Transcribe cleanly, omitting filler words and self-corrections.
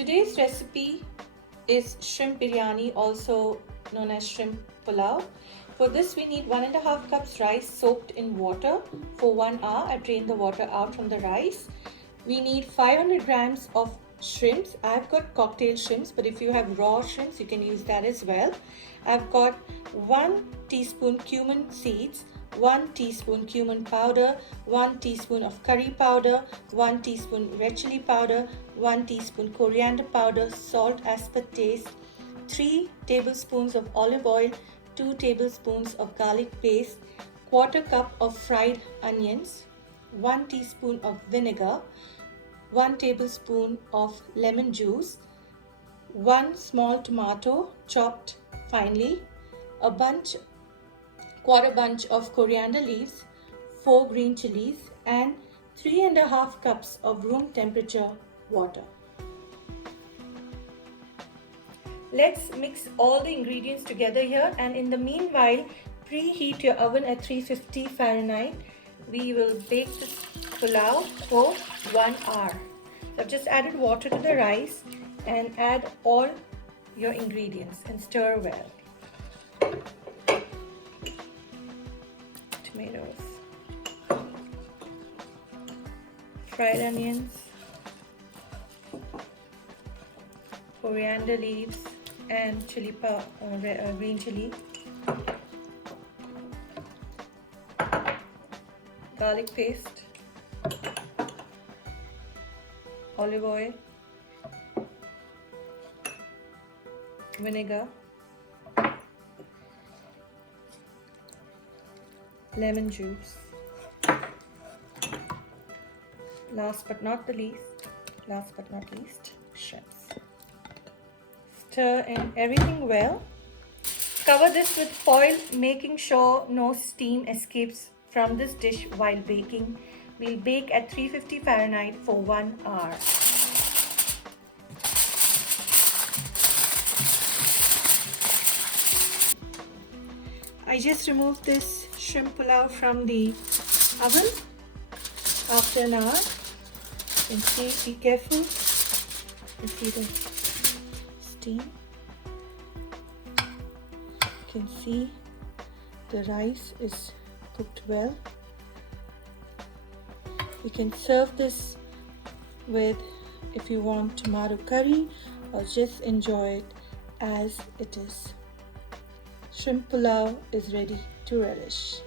Today's recipe is shrimp biryani, also known as shrimp pulao. For this we need 1.5 cups rice soaked in water for 1 hour. I drained the water out from the rice. We need 500 grams of shrimps. I've got cocktail shrimps, but if you have raw shrimps you can use that as well. I've got 1 teaspoon cumin seeds, 1 teaspoon cumin powder, 1 teaspoon of curry powder, 1 teaspoon red chilli powder, 1 teaspoon coriander powder, salt as per taste, 3 tablespoons of olive oil, 2 tablespoons of garlic paste, quarter cup of fried onions, 1 teaspoon of vinegar, 1 tablespoon of lemon juice, 1 small tomato chopped finely, a quarter bunch of coriander leaves, 4 green chilies, and 3.5 cups of room temperature water. Let's mix all the ingredients together here, and in the meanwhile preheat your oven at 350 Fahrenheit. We will bake this pulao for 1 hour. So I've just added water to the rice and add all your ingredients and stir well. Tomatoes, fried onions, coriander leaves and green chili, garlic paste, olive oil, vinegar, lemon juice. Last but not least, shrimps. Stir in everything well. Cover this with foil, making sure no steam escapes from this dish while baking. We'll bake at 350 Fahrenheit for 1 hour. I just removed this shrimp pulao from the oven after an hour. You can see, be careful. You see the steam. You can see the rice is cooked well. You can serve this with, if you want, tomato curry, or just enjoy it as it is. Shrimp pulao is ready to relish.